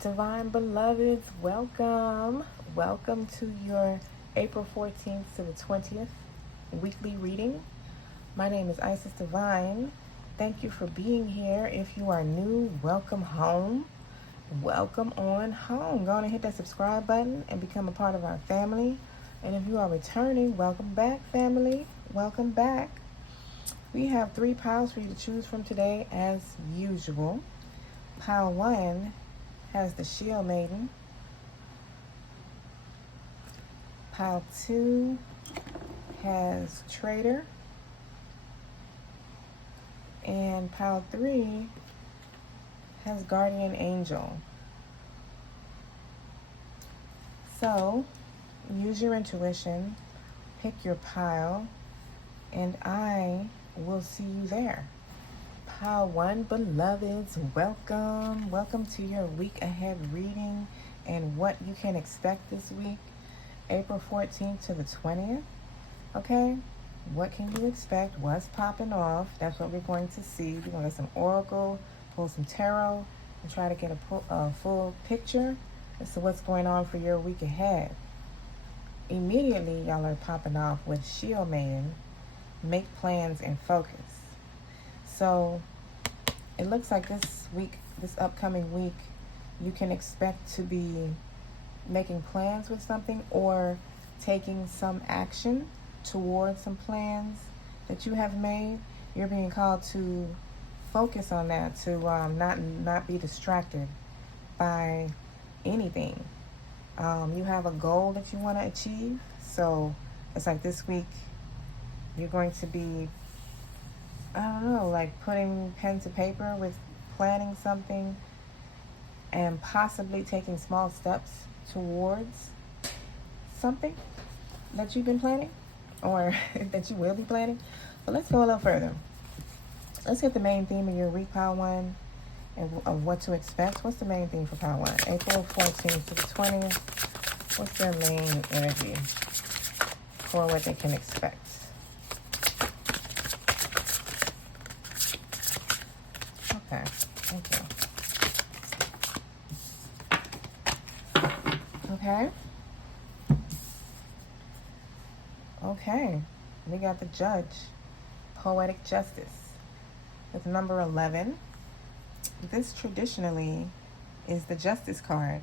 Divine beloveds, welcome. Welcome to your April 14th to the 20th weekly reading. My name is Isis Divine. Thank you for being here. If you are new, welcome home. Welcome on home. Go on and hit that subscribe button and become a part of our family. And if you are returning, welcome back, family. Welcome back. We have 3 piles for you to choose from today as usual. Pile 1 has the Shield Maiden. Pile 2 has Traitor. And pile 3 has Guardian Angel. So, use your intuition, pick your pile, and I will see you there. Pile 1, beloveds, welcome. Welcome to your week ahead reading and what you can expect this week, April 14th to the 20th. Okay, what can you expect? What's popping off? That's what we're going to see. We're going to get some oracle, pull some tarot, and try to get a full picture as to what's going on for your week ahead. Immediately, y'all are popping off with Shield Maiden, make plans and focus. So it looks like this upcoming week, you can expect to be making plans with something or taking some action towards some plans that you have made. You're being called to focus on that, to not be distracted by anything. You have a goal that you want to achieve. So it's like this week, you're going to be, I don't know, like putting pen to paper with planning something and possibly taking small steps towards something that you've been planning or that you will be planning. But let's go a little further. Let's get the main theme of your week, pile 1, and of what to expect. What's the main theme for pile 1? April 14th to the 20th. What's their main energy for what they can expect? Okay, thank you. Okay. Okay, we got the Judge, Poetic Justice, with number 11. This traditionally is the Justice card.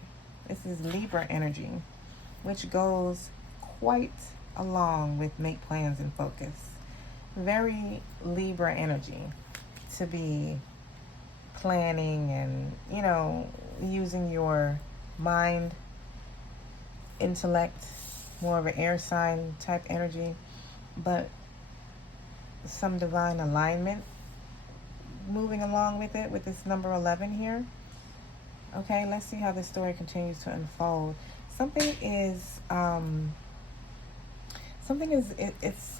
This is Libra energy, which goes quite along with make plans and focus. Very Libra energy to be planning and, using your mind, intellect, more of an air sign type energy, but some divine alignment moving along with it, with this number 11 here. Okay, let's see how this story continues to unfold. It's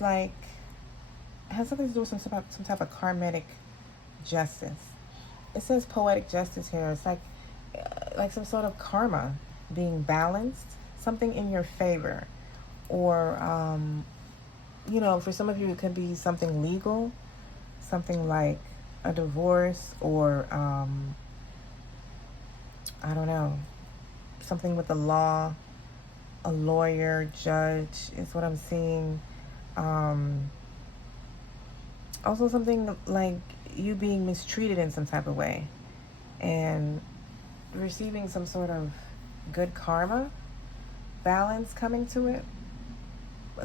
like, it has something to do with some type of karmic justice. It says poetic justice here. It's like some sort of karma being balanced, something in your favor, or for some of you it could be something legal, something like a divorce, or I don't know, something with the law, a lawyer, judge is what I'm seeing. Also something like you being mistreated in some type of way and receiving some sort of good karma, balance coming to it,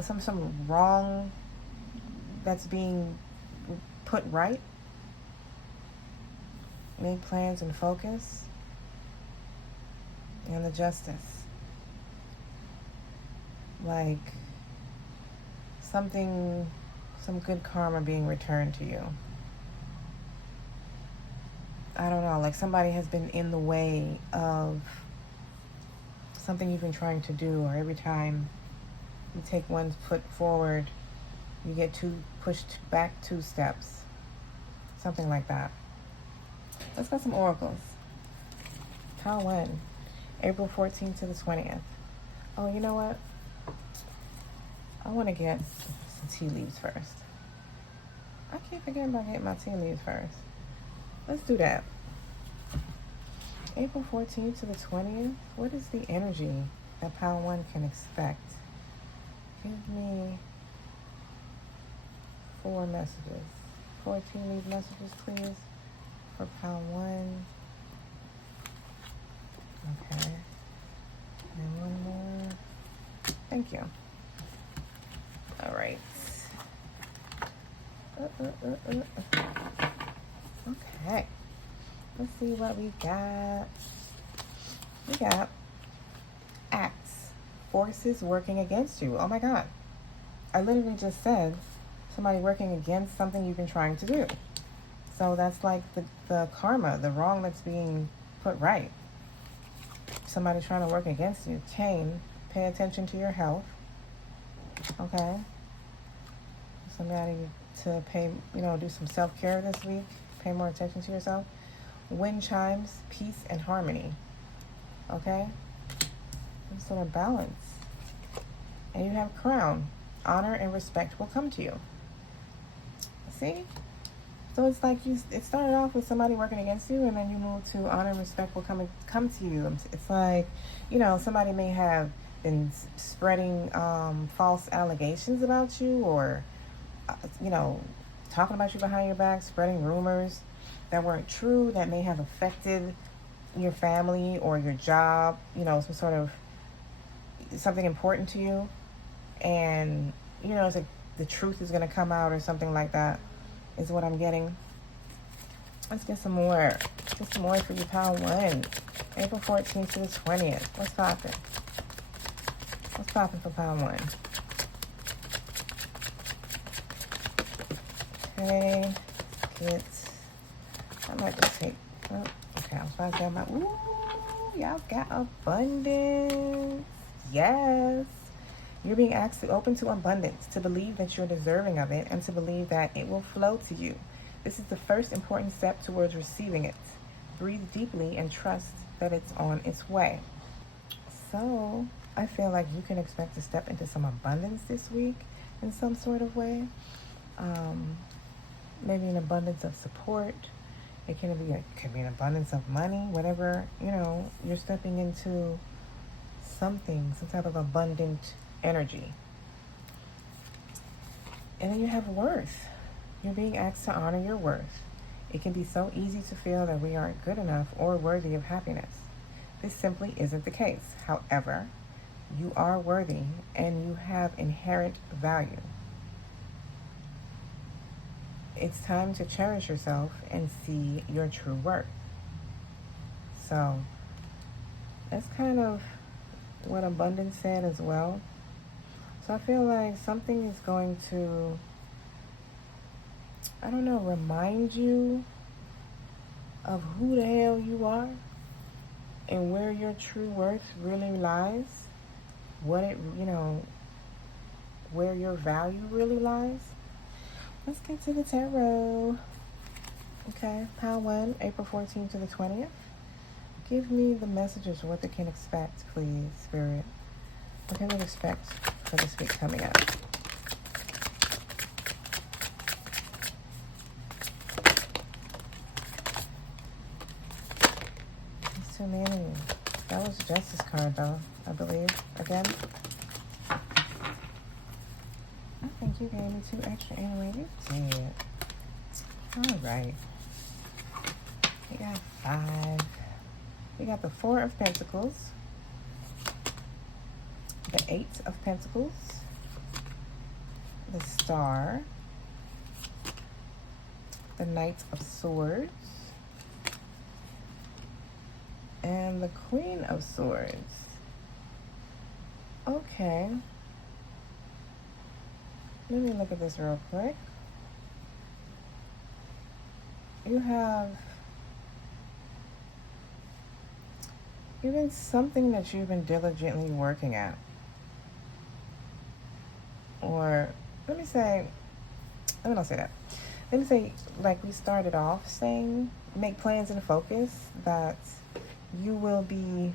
some wrong that's being put right. Make plans and focus, and the Justice, like some good karma being returned to you. I don't know, like somebody has been in the way of something you've been trying to do, or every time you take one foot forward, you get pushed back 2 steps. Something like that. Let's get some oracles. Pile 1, April 14th to the 20th. Oh, you know what? I want to get some tea leaves first. I keep forgetting about getting my tea leaves first. Let's do that. April 14th to the 20th. What is the energy that pile 1 can expect? Give me 4 messages. 14 leave messages, please, for pile 1. Okay. And one more. Thank you. All right. Okay. Let's see what we got. We got acts, forces working against you. Oh my God. I literally just said somebody working against something you've been trying to do. So that's like the karma, the wrong that's being put right. Somebody trying to work against you. Cain, pay attention to your health. Okay. Somebody to pay, do some self-care this week. Pay more attention to yourself. Wind chimes, peace and harmony. Okay? Some sort of balance. And you have crown. Honor and respect will come to you. See? So it's like it started off with somebody working against you, and then you move to honor and respect will come to you. It's like, somebody may have been spreading false allegations about you, or, talking about you behind your back, spreading rumors that weren't true, that may have affected your family or your job, some sort of something important to you. And, it's like the truth is going to come out or something like that is what I'm getting. Let's get some more. Get some more for you, pile 1. April 14th to the 20th. What's popping? What's popping for pile 1? Okay. I might just take, okay, I was about to say, ooh, y'all got abundance. Yes. You're being asked to open to abundance, to believe that you're deserving of it, and to believe that it will flow to you. This is the first important step towards receiving it. Breathe deeply and trust that it's on its way. So, I feel like you can expect to step into some abundance this week in some sort of way. Maybe an abundance of support. It could be an abundance of money, whatever, you're stepping into something, some type of abundant energy. And then you have worth. You're being asked to honor your worth. It can be so easy to feel that we aren't good enough or worthy of happiness. This simply isn't the case. However, you are worthy and you have inherent value. It's time to cherish yourself and see your true worth. So that's kind of what abundance said as well. So I feel like something is going to, remind you of who the hell you are and where your true worth really lies. Where your value really lies. Let's get to the tarot. Okay, pile 1, April 14th to the 20th. Give me the messages of what they can expect, please, Spirit. What can they expect for this week coming up? There's too many. That was Justice card, though, I believe. Again. I think you gave me 2 extra anyway. You did. All right. We got 5. We got the 4 of Pentacles. The 8 of Pentacles. The Star. The Knight of Swords. And the Queen of Swords. Okay. Let me look at this real quick. You have even something that you've been diligently working at. Or let me not say that. Let me say, like we started off saying, make plans and focus that you will be.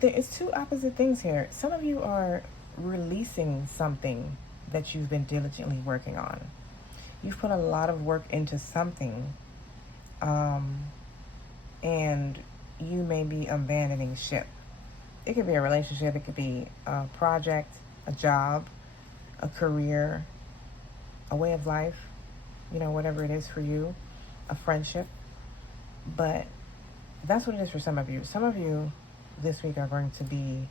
There is 2 opposite things here. Some of you are releasing something that you've been diligently working on. You've put a lot of work into something, and you may be abandoning ship. It could be a relationship, it could be a project, a job, a career, a way of life, whatever it is for you, a friendship. But that's what it is for some of you. Some of you this week are going to be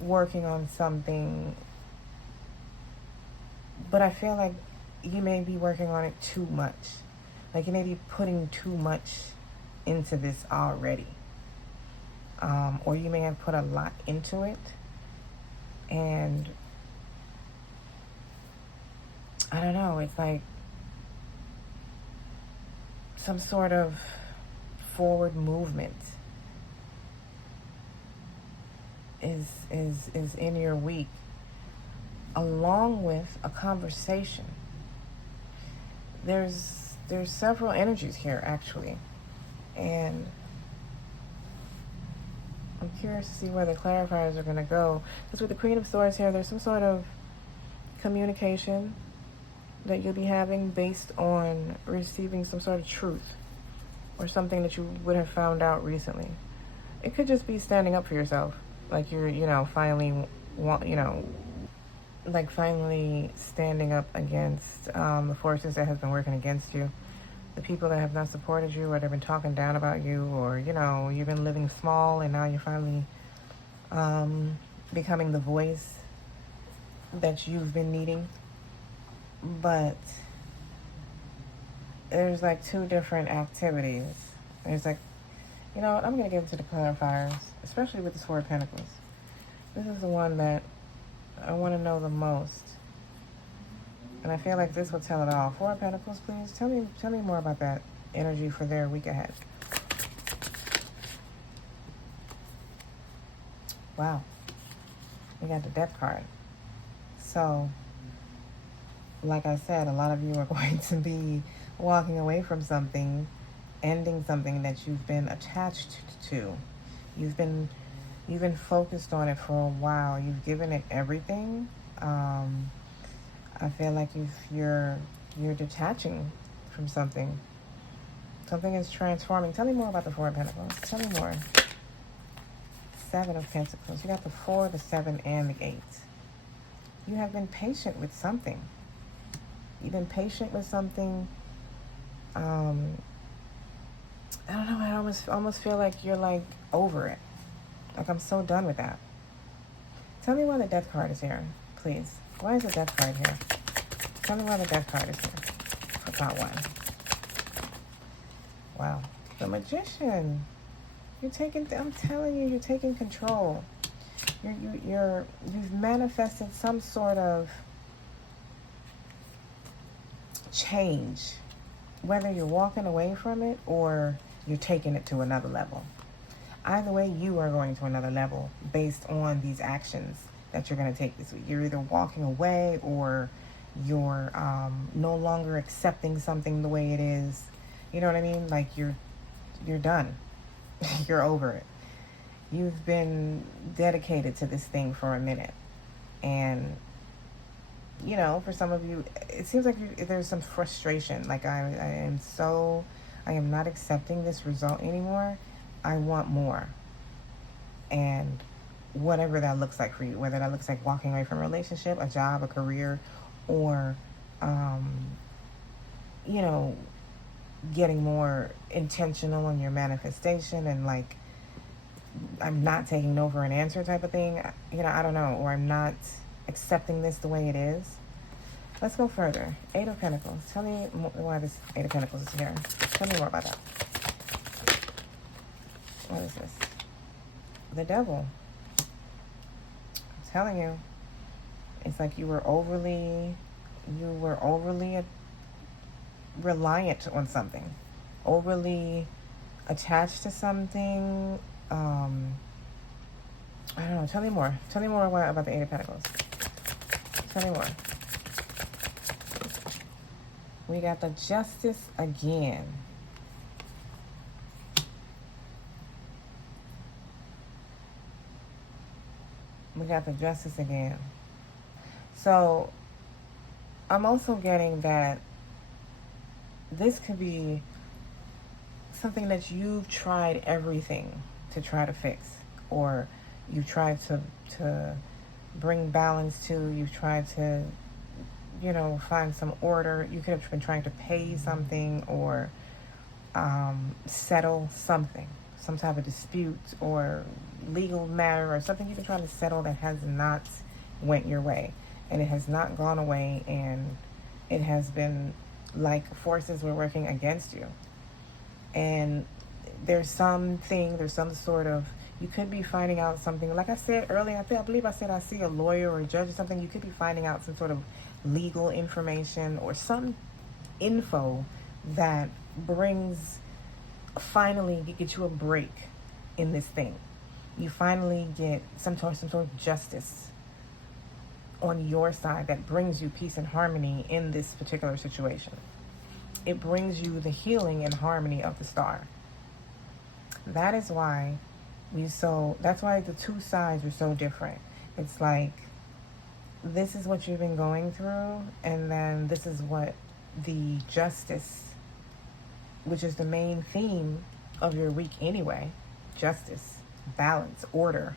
working on something, but I feel like you may be working on it too much. Like you may be putting too much into this already. Or you may have put a lot into it, and I don't know, it's like some sort of forward movement is in your week, along with a conversation. There's several energies here, actually, and I'm curious to see where the clarifiers are going to go. Because with the Queen of Swords here, there's some sort of communication that you'll be having based on receiving some sort of truth or something that you would have found out recently. It could just be standing up for yourself. Like you're, finally standing up against the forces that have been working against you. The people that have not supported you, or they've been talking down about you, or, you've been living small and now you're finally becoming the voice that you've been needing. But there's like two different activities. There's like, I'm going to get into the clarifiers, especially with the Four of Pentacles. This is the one that I want to know the most. And I feel like this will tell it all. Four of Pentacles, please. Tell me more about that energy for their week ahead. Wow. We got the Death card. So, like I said, a lot of you are going to be walking away from something, ending something that you've been attached to. You've been focused on it for a while. You've given it everything. I feel like you're detaching from something. Something is transforming. Tell me more about the Four of Pentacles. Tell me more. Seven of Pentacles. You got the 4, the 7, and the 8. You have been patient with something. You've been patient with something. I don't know. I almost feel like you're like over it. Like I'm so done with that. Tell me why the Death card is here, please. Why is the Death card here? Tell me why the Death card is here. For part 1. Wow. The Magician. I'm telling you, you're taking control. You've manifested some sort of change. Whether you're walking away from it or you're taking it to another level. Either way, you are going to another level based on these actions that you're going to take this week. You're either walking away or you're no longer accepting something the way it is. You know what I mean? Like you're done. You're over it. You've been dedicated to this thing for a minute. And, for some of you, it seems like there's some frustration. Like I am not accepting this result anymore. I want more. And whatever that looks like for you, whether that looks like walking away from a relationship, a job, a career, or, getting more intentional on your manifestation and like, I'm not taking no for an answer type of thing, I don't know, or I'm not accepting this the way it is. Let's go further. 8 of Pentacles. Tell me why this 8 of Pentacles is here. Tell me more about that. What is this? The Devil. I'm telling you, it's like you were overly reliant on something, overly attached to something. I don't know. Tell me more. Tell me more about the 8 of Pentacles. Tell me more. We got the Justice again. We got the Justice again. So I'm also getting that this could be something that you've tried everything to try to fix, or you've tried to bring balance to, you've tried to, find some order. You could have been trying to pay something, or settle something, some type of dispute or legal matter, or something you've been trying to settle that has not went your way, and it has not gone away, and it has been like forces were working against you. And there's some sort of, you could be finding out something, like I said earlier, I believe I said I see a lawyer or a judge or something. You could be finding out some sort of legal information or some info that finally get you a break in this thing. You finally get some sort of justice on your side that brings you peace and harmony in this particular situation. It brings you the healing and harmony of the star. That is why that's why the two sides are so different. It's like, this is what you've been going through, and then this is what the justice, which is the main theme of your week anyway, justice, balance, order,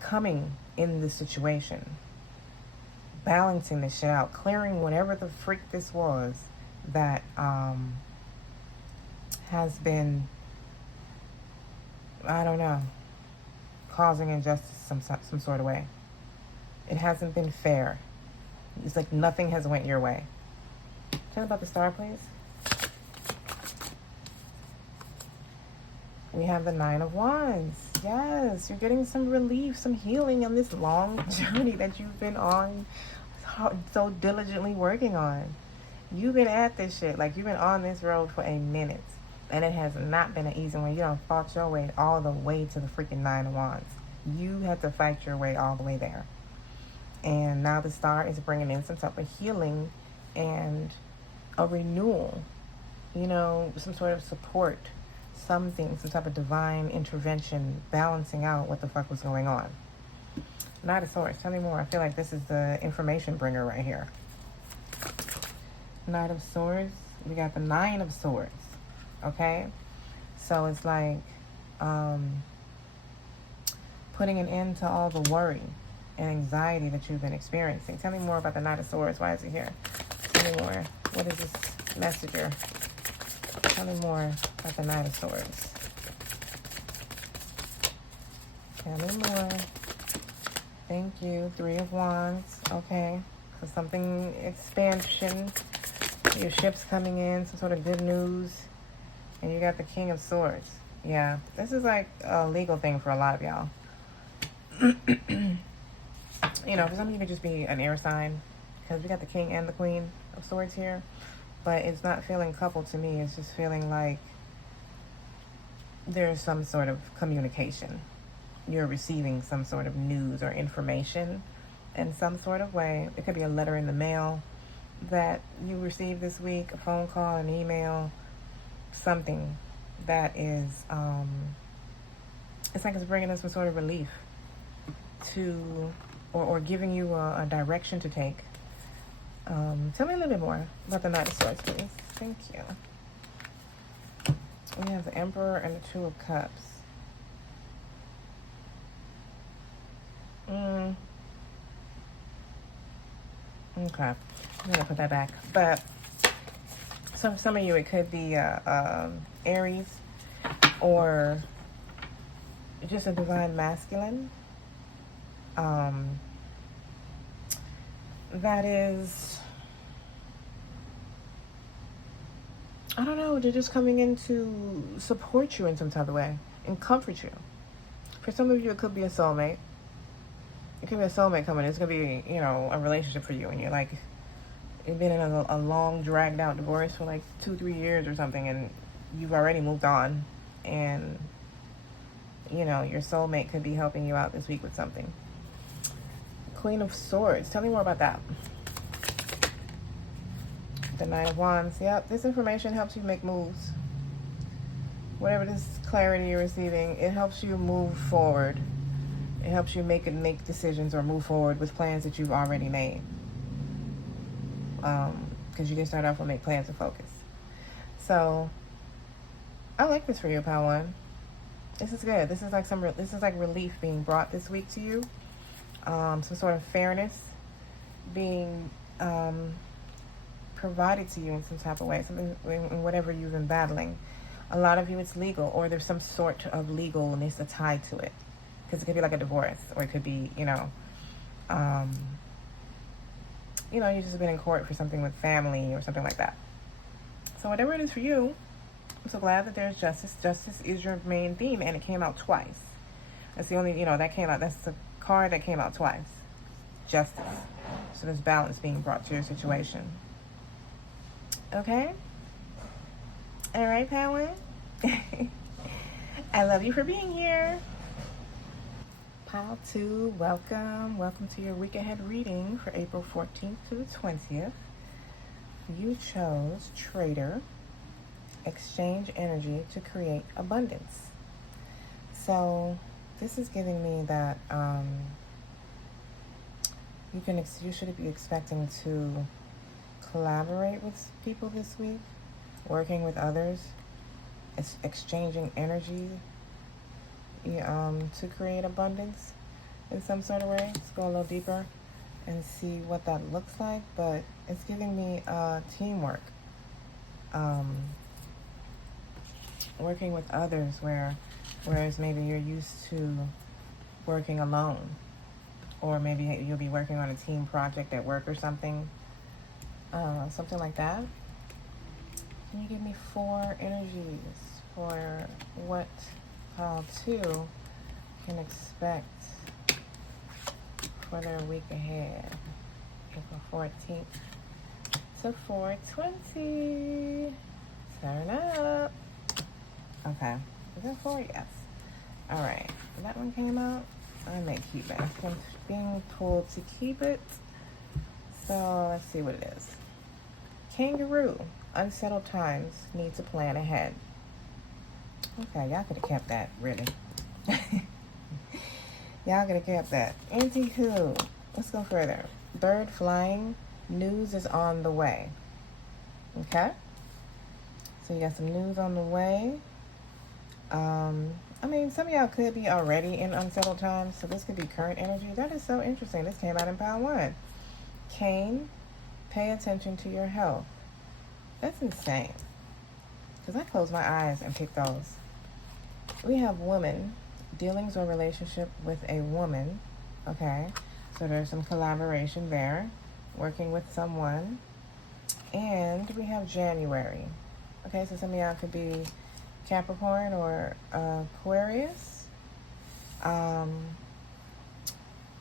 coming in the situation, balancing this shit out, clearing whatever the freak this was that has been, I don't know, causing injustice some sort of way. It hasn't been fair. It's like nothing has went your way. Tell me about the star, please. We have the Nine of Wands. Yes, you're getting some relief, some healing on this long journey that you've been on, so diligently working on. You've been at this shit, like you've been on this road for a minute, and it has not been an easy one. You done fought your way all the way to the freaking Nine of Wands. You had to fight your way all the way there. And now the star is bringing in some type of healing and a renewal, some sort of support, something, some type of divine intervention, balancing out what the fuck was going on. Knight of Swords, tell me more. I feel like this is the information bringer right here. Knight of Swords, we got the Nine of Swords, okay? So it's like putting an end to all the worry and anxiety that you've been experiencing. Tell me more about the Knight of Swords. Why is it here? Tell me more. What is this messenger? Tell me more about the Knight of Swords. Tell me more. Thank you. Three of Wands. Okay. So something, expansion. Your ship's coming in. Some sort of good news. And you got the King of Swords. Yeah. This is like a legal thing for a lot of y'all. For some of you, could just be an air sign, because we got the King and the Queen of Swords here. But it's not feeling coupled to me. It's just feeling like there's some sort of communication. You're receiving some sort of news or information in some sort of way. It could be a letter in the mail that you received this week, a phone call, an email, something that is, it's like it's bringing us some sort of relief to, or giving you a direction to take. Tell me a little bit more about the Knight of Swords, please. Thank you. We have the Emperor and the Two of Cups. Okay. I'm going to put that back. But some of you, it could be Aries, or just a divine masculine. That is, I don't know, they're just coming in to support you in some type of way and comfort you. For some of you, it could be a soulmate. It could be a soulmate coming in. It's going to be, a relationship for you. And you're like, you've been in a long, dragged out divorce for like 2-3 years or something. And you've already moved on. And, your soulmate could be helping you out this week with something. Queen of Swords. Tell me more about that. The Nine of Wands. Yep, this information helps you make moves. Whatever this clarity you're receiving, it helps you move forward. It helps you make decisions or move forward with plans that you've already made. Because you didn't start off with make plans and focus. So I like this for you, pile one. This is good. This is like this is like relief being brought this week to you. Some sort of fairness being provided to you in some type of way, something in whatever you've been battling. A lot of you, it's legal, or there's some sort of legalness tied to it, because it could be like a divorce, or it could be, you've just been in court for something with family or something like that. So whatever it is for you, I'm so glad that there's justice. Justice is your main theme, and it came out twice. That's the only, that came out. That's the card that came out twice. Justice. So there's balance being brought to your situation. Okay? All right, Power? I love you for being here. Pile 2, welcome. Welcome to your week ahead reading for April 14th to the 20th. You chose Trader. Exchange energy to create abundance. So this is giving me that you should be expecting to collaborate with people this week, working with others, exchanging energy to create abundance in some sort of way. Let's go a little deeper and see what that looks like, but it's giving me teamwork. Working with others, whereas maybe you're used to working alone, or maybe you'll be working on a team project at work or something, something like that. Can you give me 4 energies for what pile 2 can expect for their week ahead, April 14th to 4/20? Turn up. Okay. Is that 4? Yes. All right. That one came out. I may keep it. I'm being told to keep it. So let's see what it is. Kangaroo. Unsettled times. Need to plan ahead. Okay. Y'all could have kept that, really. Y'all could have kept that. Anti-who. Let's go further. Bird flying. News is on the way. Okay. So you got some news on the way. Some of y'all could be already in unsettled times, so this could be current energy. That is so interesting. This came out in pile 1. Cain, pay attention to your health. That's insane, because I closed my eyes and picked those. We have woman, dealings or relationship with a woman. Okay, so there's some collaboration there, working with someone. And we have January. Okay, so some of y'all could be Capricorn or Aquarius.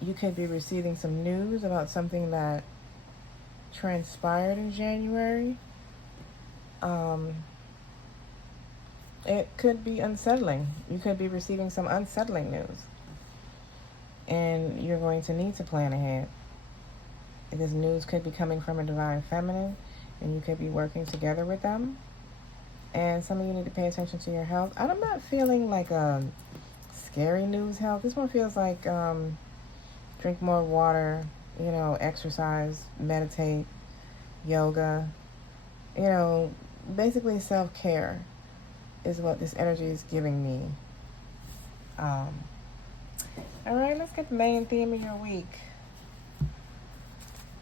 You could be receiving some news about something that transpired in January. It could be unsettling. You could be receiving some unsettling news, and you're going to need to plan ahead. This news could be coming from a divine feminine, and you could be working together with them. And some of you need to pay attention to your health. I'm not feeling like scary news health. This one feels like drink more water, exercise, meditate, yoga. Basically self-care is what this energy is giving me. All right, let's get the main theme of your week.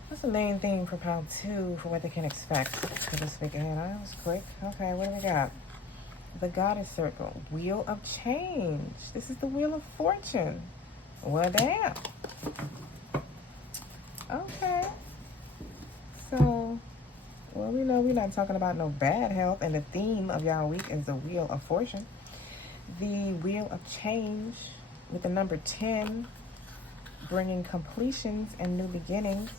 What's the main theme for pile 2 for what they can expect for this week ahead? That was quick. Okay, what do we got? The Goddess Circle. Wheel of Change. This is the Wheel of Fortune. Well, damn. Okay. So, we know we're not talking about no bad health, and the theme of y'all week is the Wheel of Fortune. The Wheel of Change with the number 10, bringing completions and new beginnings.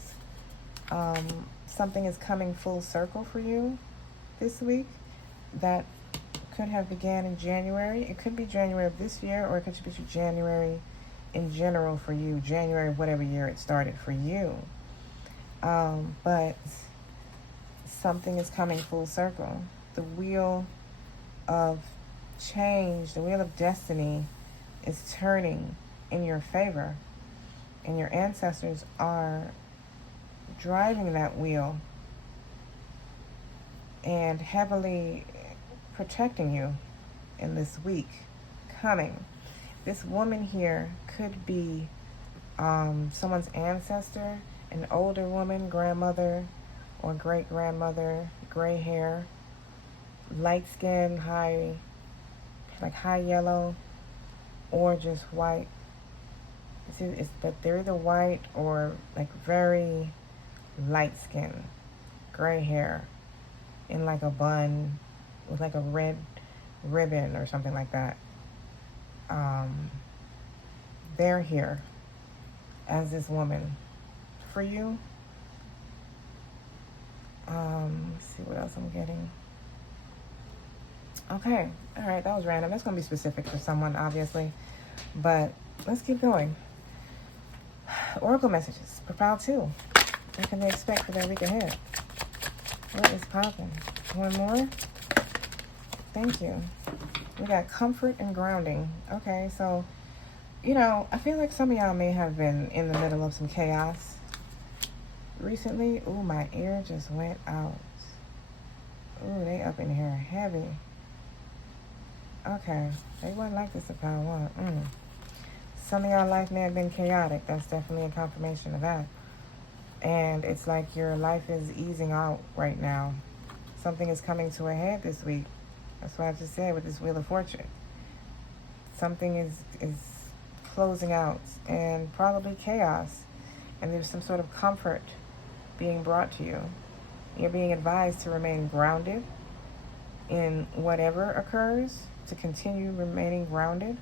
Something is coming full circle for you this week that could have began in January. It could be January of this year, or it could be January in general for you. January, whatever year it started for you. But something is coming full circle. The Wheel of Change, the Wheel of Destiny is turning in your favor, and your ancestors are driving that wheel and heavily protecting you in this week coming. This woman here could be someone's ancestor, an older woman, grandmother or great-grandmother, gray hair, light skin, high yellow, or just white. It's that they're either white or like very light skin, gray hair, in like a bun with like a red ribbon or something like that. They're here as this woman for you. Let's see what else I'm getting. Okay, all right, that was random. That's going to be specific for someone, obviously, but let's keep going. Oracle messages for pile 2. What can they expect for their week ahead? What is popping? One more? Thank you. We got comfort and grounding. Okay, so, I feel like some of y'all may have been in the middle of some chaos recently. Ooh, my ear just went out. Ooh, they up in here heavy. Okay, they wasn't like this at pile 1. Some of y'all life may have been chaotic. That's definitely a confirmation of that. And it's like your life is easing out right now. Something is coming to a head this week. That's what I just said with this Wheel of Fortune. Something is closing out, and probably chaos. And there's some sort of comfort being brought to you. You're being advised to remain grounded in whatever occurs, to continue remaining grounded.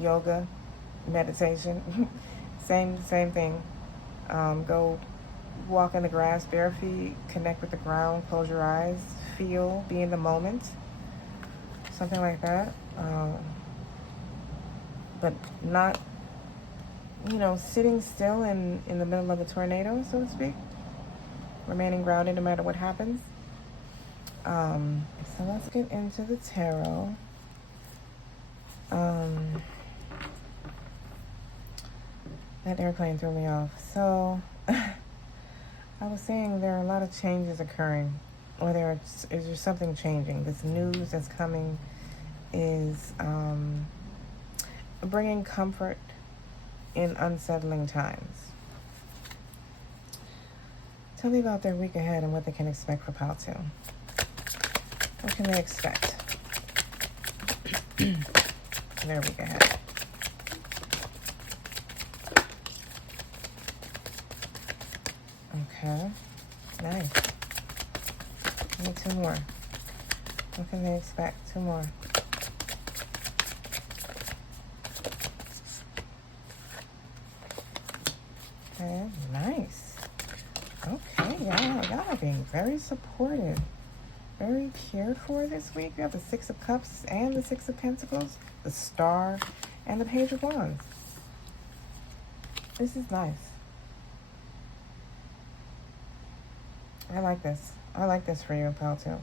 Yoga, meditation, same thing. Go walk in the grass bare feet, connect with the ground, close your eyes, feel, be in the moment, something like that. But not, sitting still in the middle of a tornado, so to speak. Remaining grounded no matter what happens. So let's get into the tarot. That airplane threw me off. So, I was saying there are a lot of changes occurring, or is there something changing. This news that's coming is bringing comfort in unsettling times. Tell me about their week ahead and what they can expect for pile 2. What can they expect? Their week ahead. Okay, nice. Give me 2 more. What can they expect? 2 more. Okay, nice. Okay, y'all are being very supportive, very cared for this week. You have the 6 of Cups and the 6 of Pentacles, the Star, and the Page of Wands. This is nice. I like this. I like this for you, pal, too.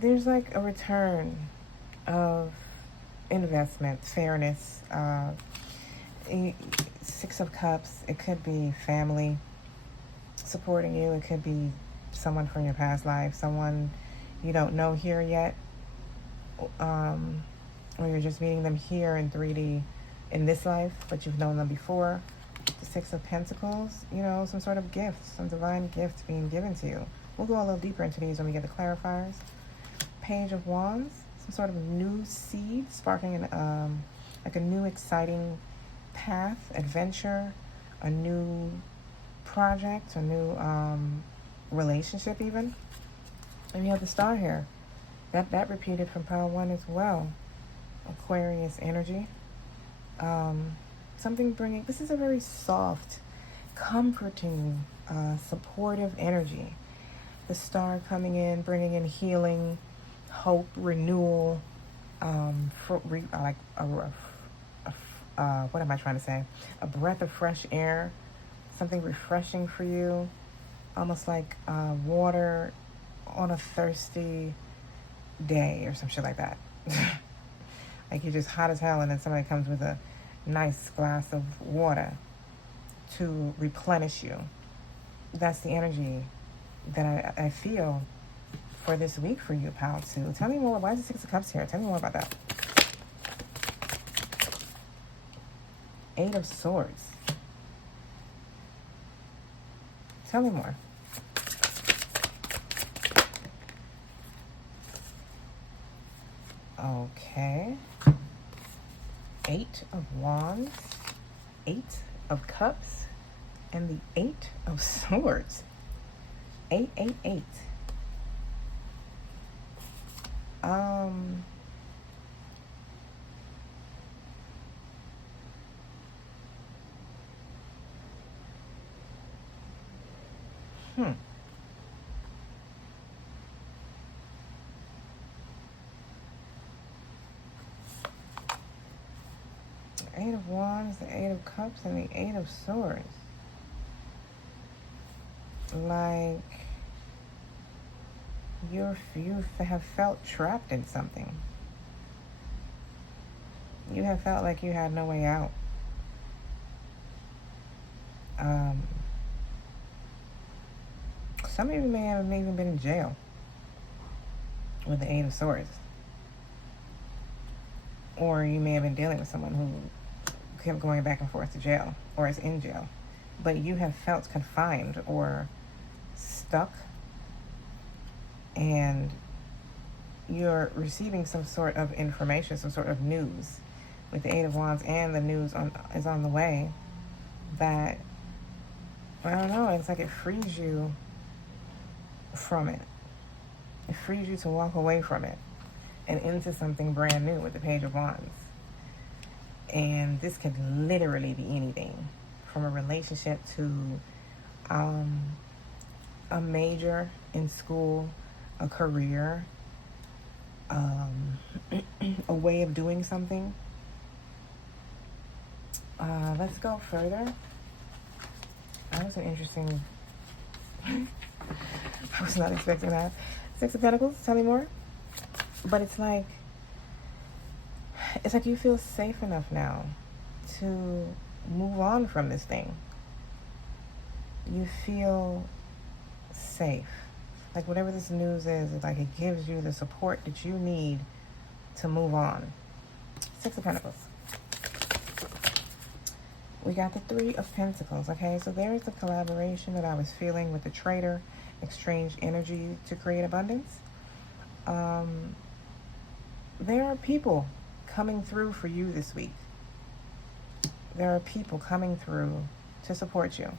There's like a return of investment, fairness. 6 of Cups, it could be family supporting you. It could be someone from your past life, someone you don't know here yet, or you're just meeting them here in 3D in this life, but you've known them before. The 6 of Pentacles, some sort of gift, some divine gift being given to you. We'll go a little deeper into these when we get the clarifiers. Page of Wands, some sort of new seed sparking like a new exciting path, adventure, a new project, a new relationship even. And you have the Star here. That repeated from pile 1 as well. Aquarius energy. Something bringing, this is a very soft, comforting, supportive energy. The Star coming in, bringing in healing, hope, renewal, what am I trying to say? A breath of fresh air, something refreshing for you, almost like water on a thirsty day or some shit like that. Like you're just hot as hell, and then somebody comes with a nice glass of water to replenish you. That's the energy that I feel for this week for you, pal, too. Tell me more. Why is the Six of Cups here? Tell me more about that. Eight of Swords. Tell me more. Okay. Eight of Wands. Eight of Cups. And the Eight of Swords. 888. Eight of Wands, the Eight of Cups, and the Eight of Swords. Like you have felt trapped in something. You have felt like you had no way out. Some of you may have even been in jail with the Eight of Swords. Or you may have been dealing with someone who kept going back and forth to jail or is in jail. But you have felt confined or stuck, and you're receiving some sort of information, some sort of news with the Eight of Wands, and the news is on the way that, I don't know, it's like it frees you from it. It frees you to walk away from it and into something brand new with the Page of Wands. And this could literally be anything from a relationship to a major in school, a career, a way of doing something. Let's go further. That was an interesting... I was not expecting that. Six of Pentacles, tell me more. But it's like you feel safe enough now to move on from this thing. You feel safe. Like whatever this news is, it's like it gives you the support that you need to move on. Six of Pentacles. We got the Three of Pentacles, okay? So there's the collaboration that I was feeling with the trader. Exchange energy to create abundance. There are people coming through for you this week. There are people coming through to support you.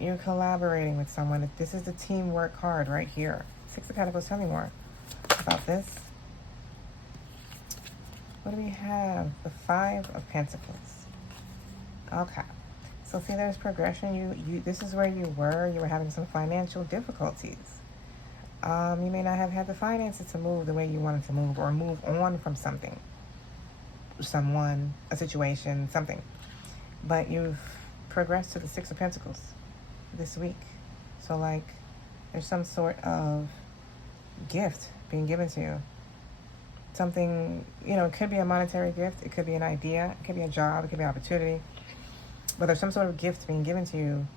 You're collaborating with someone. This is the teamwork card right here. Six of Pentacles, tell me more about this. What do we have? The Five of Pentacles. Okay. So see, there's progression. This is where you were having some financial difficulties. You may not have had the finances to move the way you wanted to move, or move on from something, someone, a situation, something. But you've progressed to the Six of Pentacles this week. So like there's some sort of gift being given to you. Something, it could be a monetary gift. It could be an idea. It could be a job. It could be an opportunity. But there's some sort of gift being given to you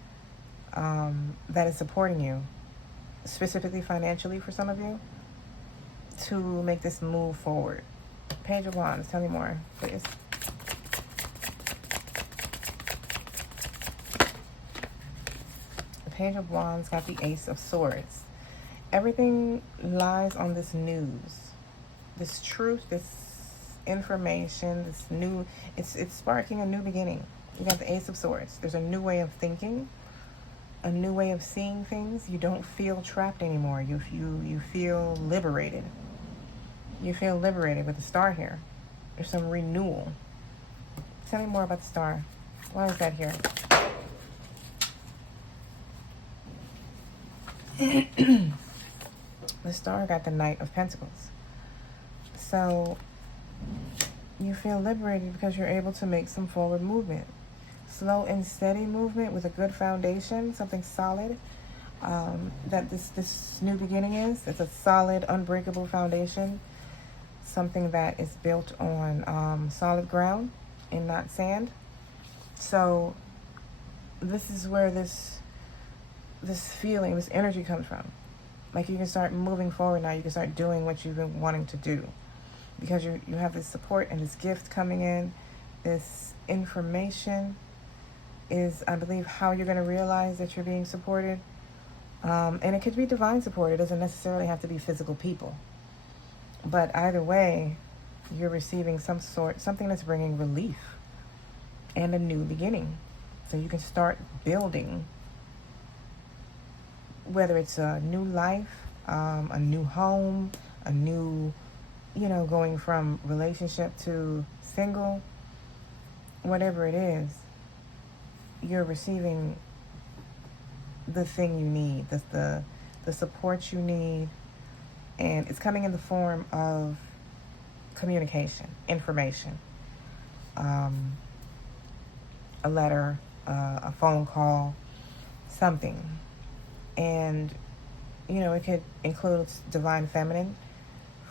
that is supporting you, specifically financially for some of you, to make this move forward. Page of Wands, tell me more, please. The Page of Wands got the Ace of Swords. Everything lies on this news, this truth, this information, this new, it's sparking a new beginning. You got the Ace of Swords. There's a new way of thinking, a new way of seeing things. You don't feel trapped anymore. You feel liberated. You feel liberated with the Star here. There's some renewal. Tell me more about the Star. Why is that here? The Star got the Knight of Pentacles. So you feel liberated because you're able to make some forward movement. Slow and steady movement with a good foundation, something solid. That this new beginning is. It's a solid, unbreakable foundation. Something that is built on solid ground and not sand. So this is where this feeling, this energy comes from. Like, you can start moving forward now. You can start doing what you've been wanting to do. Because you have this support and this gift coming in. This information is, I believe, how you're going to realize that you're being supported. And it could be divine support. It doesn't necessarily have to be physical people. But either way, you're receiving something that's bringing relief and a new beginning. So you can start building, whether it's a new life, a new home, a new, going from relationship to single, whatever it is, you're receiving the thing you need, the support you need, and it's coming in the form of communication, information, a letter, a phone call, something. And, it could include divine feminine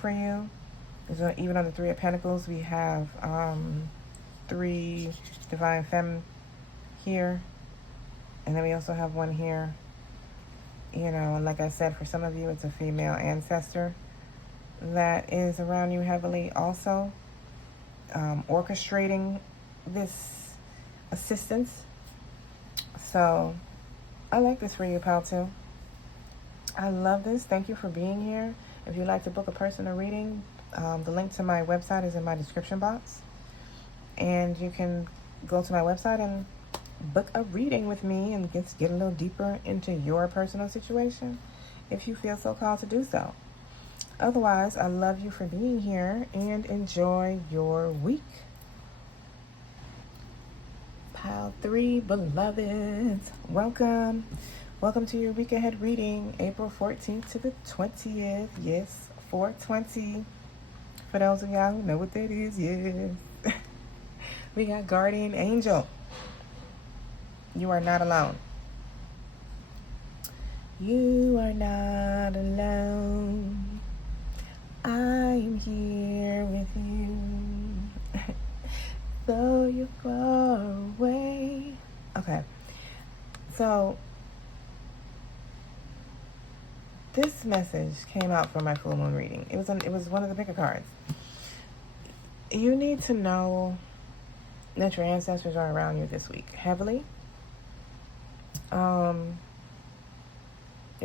for you. Because even on the Three of Pentacles, we have 3 divine feminine here. And then we also have one here. And like I said, for some of you, it's a female ancestor that is around you heavily also, orchestrating this assistance. So I like this for you, pal, too. I love this. Thank you for being here. If you'd like to book a personal reading, the link to my website is in my description box. And you can go to my website and book a reading with me and get a little deeper into your personal situation if you feel so called to do so. Otherwise, I love you for being here and enjoy your week. Pile 3 beloveds, welcome. Welcome to your week ahead reading, April 14th to the 20th. Yes, 420. For those of y'all who know what that is, yes. We got Guardian Angel. You are not alone. You are not alone. I am here with you. Though you're far away. Okay. So, this message came out from my full moon reading. It was one of the bigger cards. You need to know that your ancestors are around you this week heavily. You're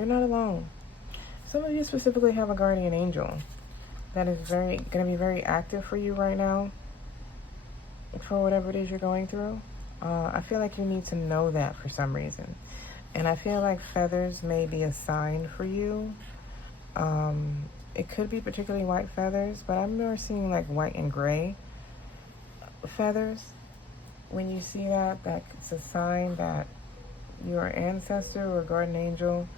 not alone. Some of you specifically have a guardian angel that is going to be very active for you right now for whatever it is you're going through. I feel like you need to know that for some reason. And I feel like feathers may be a sign for you. It could be particularly white feathers, but I'm more seeing like white and gray feathers. When you see that, that's a sign that your ancestor or guardian angel,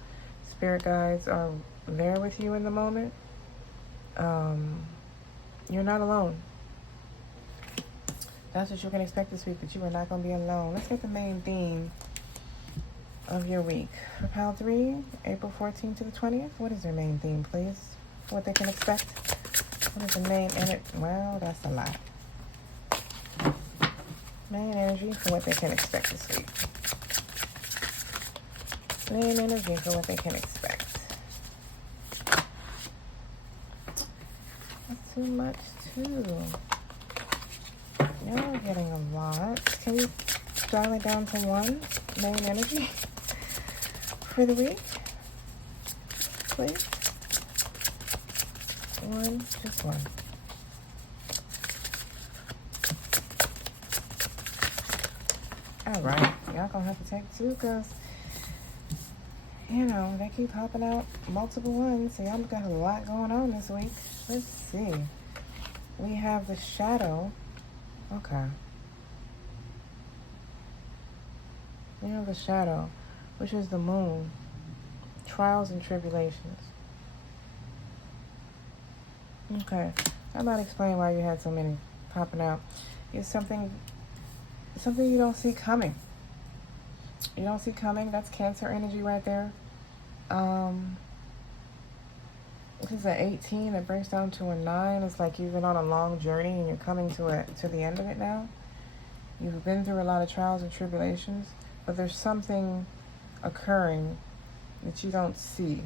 spirit guides are there with you in the moment. You're not alone. That's what you can expect this week, that you are not going to be alone. Let's get the main theme of your week. For Pile 3, April 14th to the 20th, what is their main theme, please? What they can expect? What is the main energy? Well, that's a lot. Main energy for what they can expect this week. Main energy for what they can expect. That's too much, too. You're getting a lot. Can you dial it down to 1? Main energy for the week, please. 1, just 1. All right, y'all gonna have to take 2 because, they keep popping out multiple ones. So y'all got a lot going on this week. Let's see. We have the shadow. Okay. We have the shadow, which is the moon. Trials and tribulations. Okay. I'm about to explain why you had so many popping out. It's something you don't see coming. You don't see coming. That's Cancer energy right there. This is an 18 that breaks down to a 9. It's like you've been on a long journey and you're coming to the end of it now. You've been through a lot of trials and tribulations, but there's something occurring that you don't see.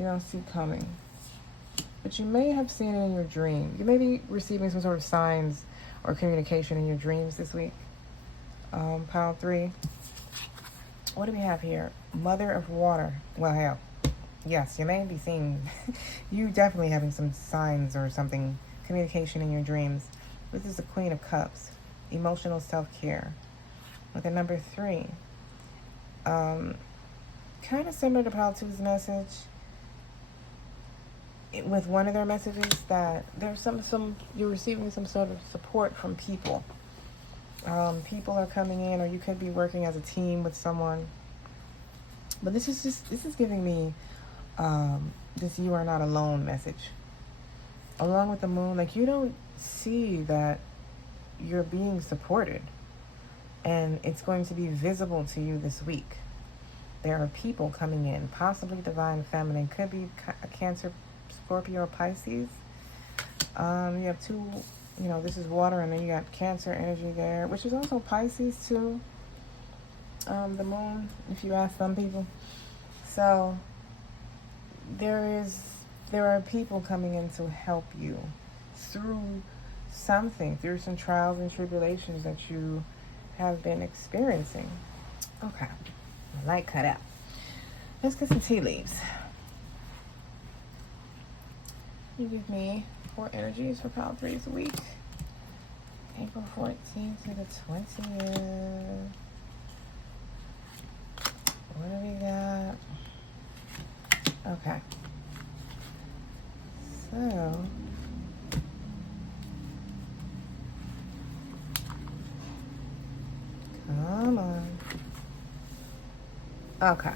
you don't see coming. But you may have seen it in your dream. You may be receiving some sort of signs or communication in your dreams this week. Pile 3. What do we have here? Mother of water. Well, hell, yes, you may be seeing, you definitely having some signs or something, communication in your dreams. This is the Queen of Cups. Emotional self-care. With the number 3. Kind of similar to Pile 2's message. With one of their messages, that there's some you're receiving some sort of support from people. People are coming in, or you could be working as a team with someone. But this is giving me this "you are not alone" message. Along with the moon, like, you don't see that you're being supported, and it's going to be visible to you this week. There are people coming in, possibly divine feminine, could be a Cancer, Scorpio, or Pisces. You have 2, this is water, and then you got Cancer energy there, which is also Pisces too. The moon, if you ask some people. So there are people coming in to help you through something, through some trials and tribulations that you have been experiencing. Okay, my light cut out. Let's get some tea leaves. You give me 4 energies for Pile 3's week. April 14th to the 20th. What do we got? Okay. So, come on. Okay.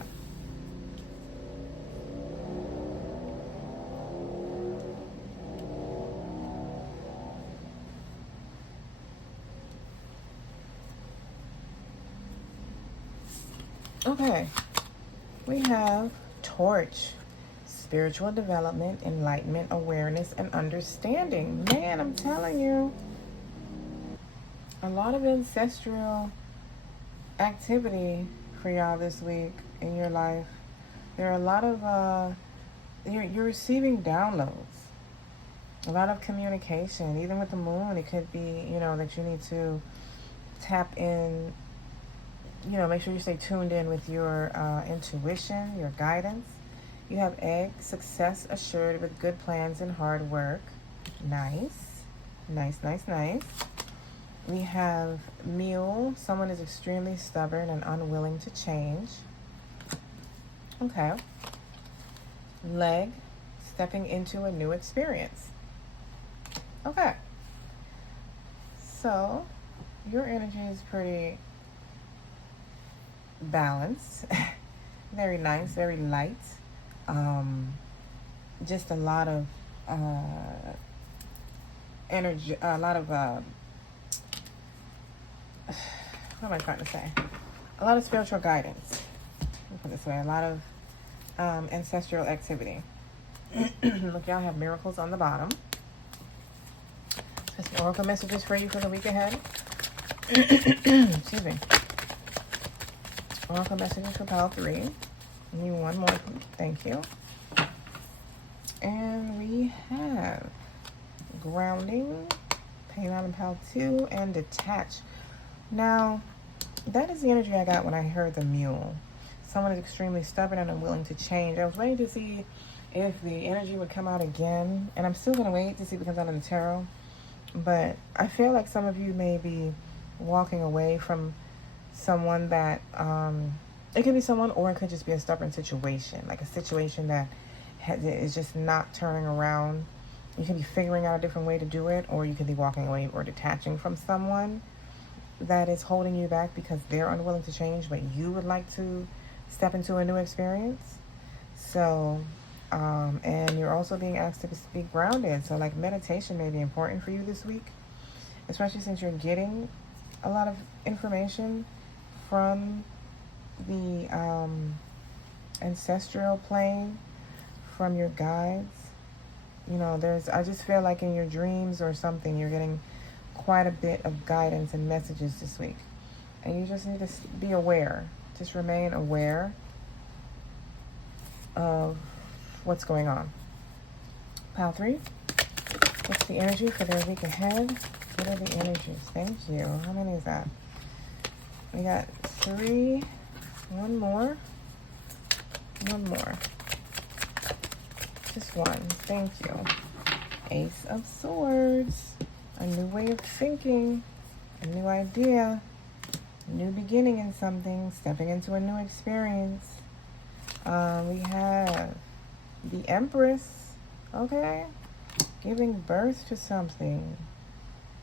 Okay, we have Torch, spiritual development, enlightenment, awareness, and understanding. Man, I'm telling you, a lot of ancestral activity for y'all this week in your life. There are a lot of, you're receiving downloads, a lot of communication. Even with the moon, it could be, that you need to tap in, make sure you stay tuned in with your intuition, your guidance. You have egg, success assured with good plans and hard work. Nice. Nice, nice, nice. We have mule. Someone is extremely stubborn and unwilling to change. Okay. Leg, stepping into a new experience. Okay. So, your energy is pretty balanced. Very nice, very light. Just a lot of energy, a lot of what am I trying to say? A lot of spiritual guidance. Let me put it this way. A lot of ancestral activity. Look, y'all have miracles on the bottom. That's the oracle messages for you for the week ahead. Excuse me. Oracle messages for Pile 3. Need one more. Thank you. And we have grounding, paying out in Pile 2, and detach. Now, that is the energy I got when I heard the mule. Someone is extremely stubborn and unwilling to change. I was waiting to see if the energy would come out again, and I'm still going to wait to see if it comes out in the tarot. But I feel like some of you may be walking away from someone that, it could be someone, or it could just be a stubborn situation, like a situation that is just not turning around. You can be figuring out a different way to do it, or you could be walking away or detaching from someone that is holding you back because they're unwilling to change, but you would like to step into a new experience. So, and you're also being asked to be grounded. So, like, meditation may be important for you this week, especially since you're getting a lot of information from the ancestral plane, from your guides. I just feel like in your dreams or something, you're getting quite a bit of guidance and messages this week. And you just need to be aware. Just remain aware of what's going on. Pile 3. What's the energy for their week ahead? What are the energies? Thank you. How many is that? We got 3. One more. One more. Just one. Thank you. Ace of Swords. A new way of thinking. A new idea. New beginning in something. Stepping into a new experience. We have the Empress. Okay. Giving birth to something.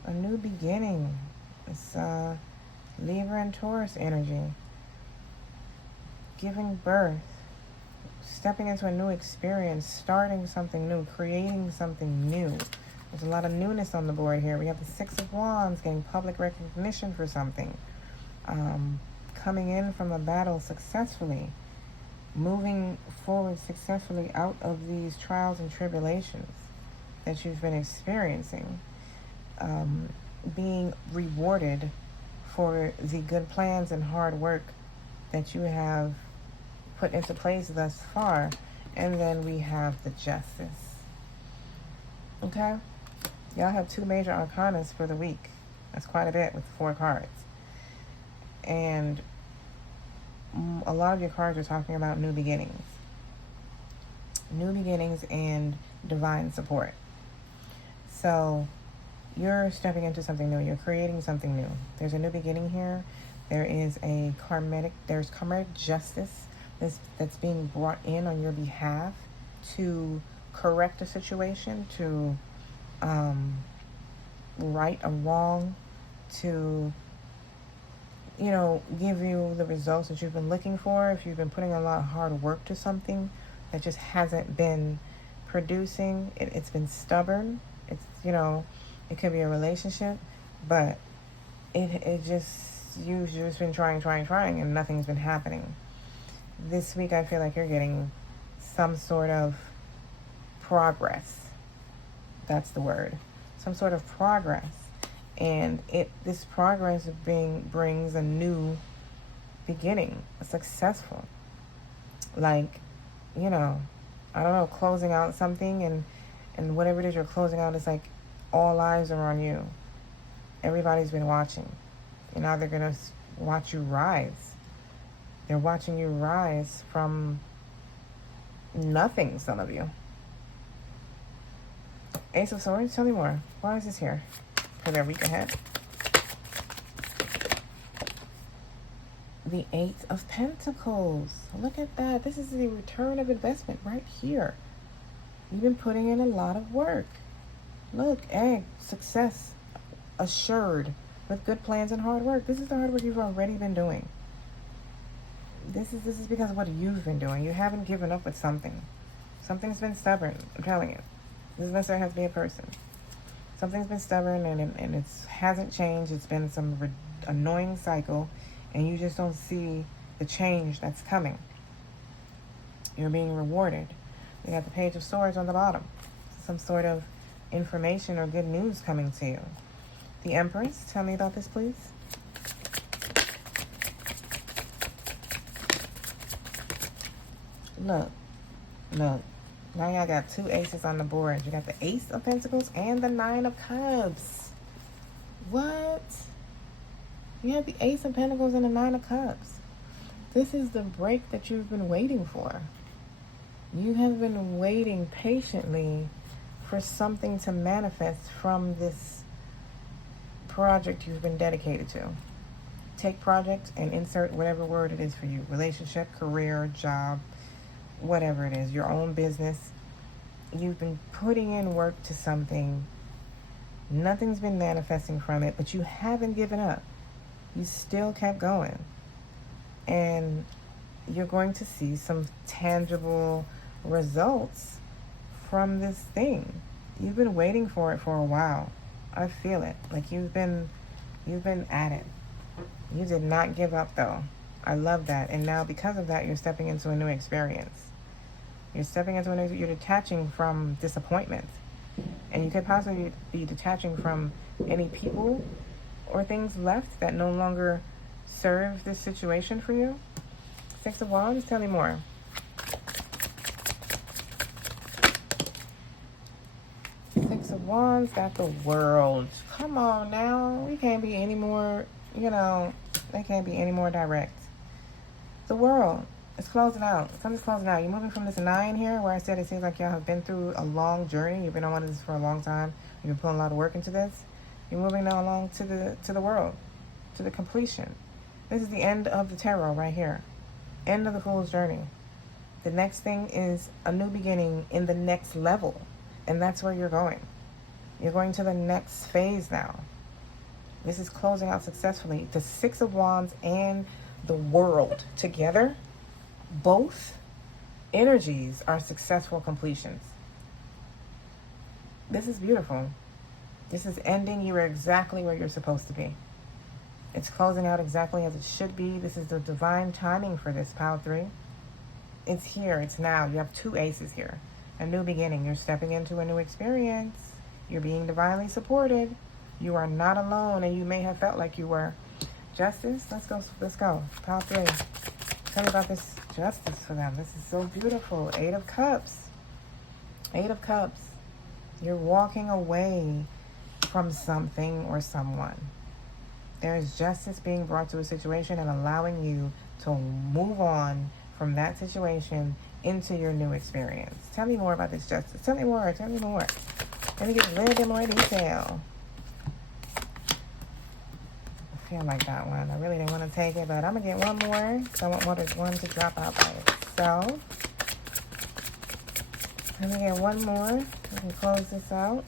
A new beginning. It's Libra and Taurus energy. Giving birth. Stepping into a new experience. Starting something new. Creating something new. There's a lot of newness on the board here. We have the 6 of Wands. Getting public recognition for something. Coming in from a battle successfully. Moving forward successfully out of these trials and tribulations that you've been experiencing, being rewarded for the good plans and hard work that you have put into place thus far. And then we have the Justice. Okay? Y'all have 2 major arcanas for the week. That's quite a bit with 4 cards. And a lot of your cards are talking about new beginnings. New beginnings and divine support. So you're stepping into something new. You're creating something new. There's a new beginning here. There is there's karmic justice that's being brought in on your behalf to correct a situation, to right a wrong, to, give you the results that you've been looking for. If you've been putting a lot of hard work to something that just hasn't been producing, it's been stubborn. It's, it could be a relationship, but you've just been trying, and nothing's been happening. This week, I feel like you're getting some sort of progress. That's the word. Some sort of progress. And this progress brings a new beginning, a successful. Like, I don't know, closing out something, and whatever it is you're closing out, is like all eyes are on you. Everybody's been watching. And now they're going to watch you rise. They're watching you rise from nothing, some of you. Ace of Swords, tell me more. Why is this here? For their week ahead. The 8 of Pentacles. Look at that. This is the return of investment right here. You've been putting in a lot of work. Look, success assured with good plans and hard work. This is the hard work you've already been doing. This is because of what you've been doing. You haven't given up with something. Something's been stubborn. I'm telling you. This doesn't necessarily have to be a person. Something's been stubborn and it hasn't changed. It's been some annoying cycle, and you just don't see the change that's coming. You're being rewarded. We got the Page of Swords on the bottom. Some sort of information or good news coming to you. The Empress, tell me about this, please. Look. Now y'all got 2 aces on the board. You got the Ace of Pentacles and the 9 of Cups. What? You have the Ace of Pentacles and the 9 of Cups. This is the break that you've been waiting for. You have been waiting patiently for something to manifest from this project you've been dedicated to. Take project and insert whatever word it is for you. Relationship, career, job, whatever it is, your own business. You've been putting in work to something. Nothing's been manifesting from it, but you haven't given up. You still kept going. And you're going to see some tangible results from this thing. You've been waiting for it for a while. I feel it. Like you've been at it. You did not give up though. I love that. And now because of that, you're stepping into a new experience. You're detaching from disappointment. And you could possibly be detaching from any people or things left that no longer serve this situation for you. 6 of Wands, tell me more. of Wands got the World. Come on now. We can't be any more, they can't be any more direct. The World. It's closing out. Something's closing out. You're moving from this 9 here, where I said it seems like y'all have been through a long journey. You've been on this for a long time. You've been putting a lot of work into this. You're moving now along to the World, to the completion. This is the end of the tarot right here. End of the Fool's journey. The next thing is a new beginning in the next level. And that's where you're going. You're going to the next phase now. This is closing out successfully. The 6 of Wands and the World together, both energies are successful completions. This is beautiful. This is ending. You are exactly where you're supposed to be. It's closing out exactly as it should be. This is the divine timing for this, Pile 3. It's here. It's now. You have 2 aces here. A new beginning. You're stepping into a new experience. You're being divinely supported. You are not alone, and you may have felt like you were. Justice. Let's go. Let's go. Pile 3. Tell me about this justice for them. This is so beautiful. 8 of Cups. 8 of Cups. You're walking away from something or someone. There is justice being brought to a situation and allowing you to move on from that situation into your new experience. Tell me more about this justice. Tell me more. Tell me more. Let me get a little bit more detail. I feel like that one. I really didn't want to take it, but I'm going to get one more because I want one to drop out by itself. Let me get one more. We can close this out.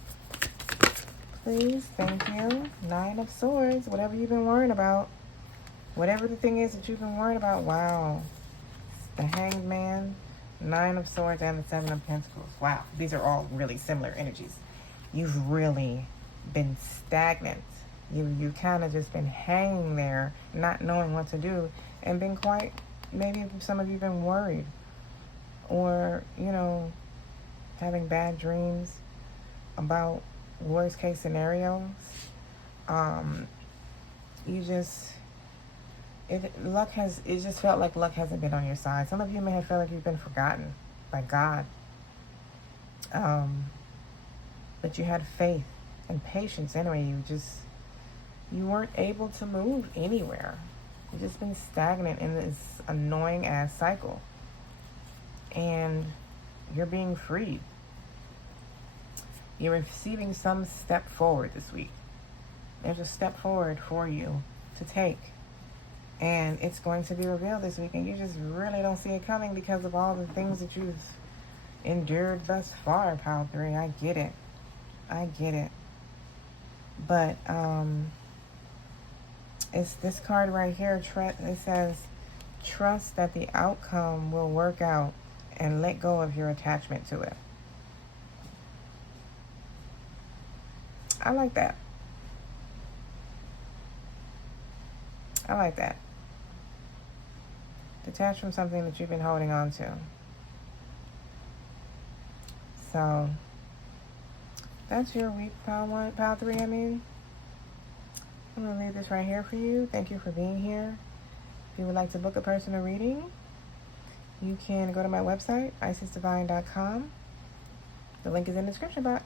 Please. Thank you. 9 of Swords. Whatever you've been worrying about. Whatever the thing is that you've been worrying about. Wow. The Hanged Man. 9 of Swords and the 7 of Pentacles. Wow. These are all really similar energies. You've really been stagnant. You've kind of just been hanging there, not knowing what to do, and been quite, maybe some of you been worried. Or, having bad dreams about worst case scenarios. It just felt like luck hasn't been on your side. Some of you may have felt like you've been forgotten by God. But you had faith and patience anyway. You weren't able to move anywhere. You've just been stagnant in this annoying ass cycle. And you're being freed. You're receiving some step forward this week. There's a step forward for you to take. And it's going to be revealed this week. And you just really don't see it coming because of all the things that you've endured thus far, Pile 3. I get it. But it's this card right here. It says, trust that the outcome will work out and let go of your attachment to it. I like that. Detach from something that you've been holding on to. So, that's your week, Pile 3, I mean. I'm going to leave this right here for you. Thank you for being here. If you would like to book a personal reading, you can go to my website, isisdivine.com. The link is in the description box.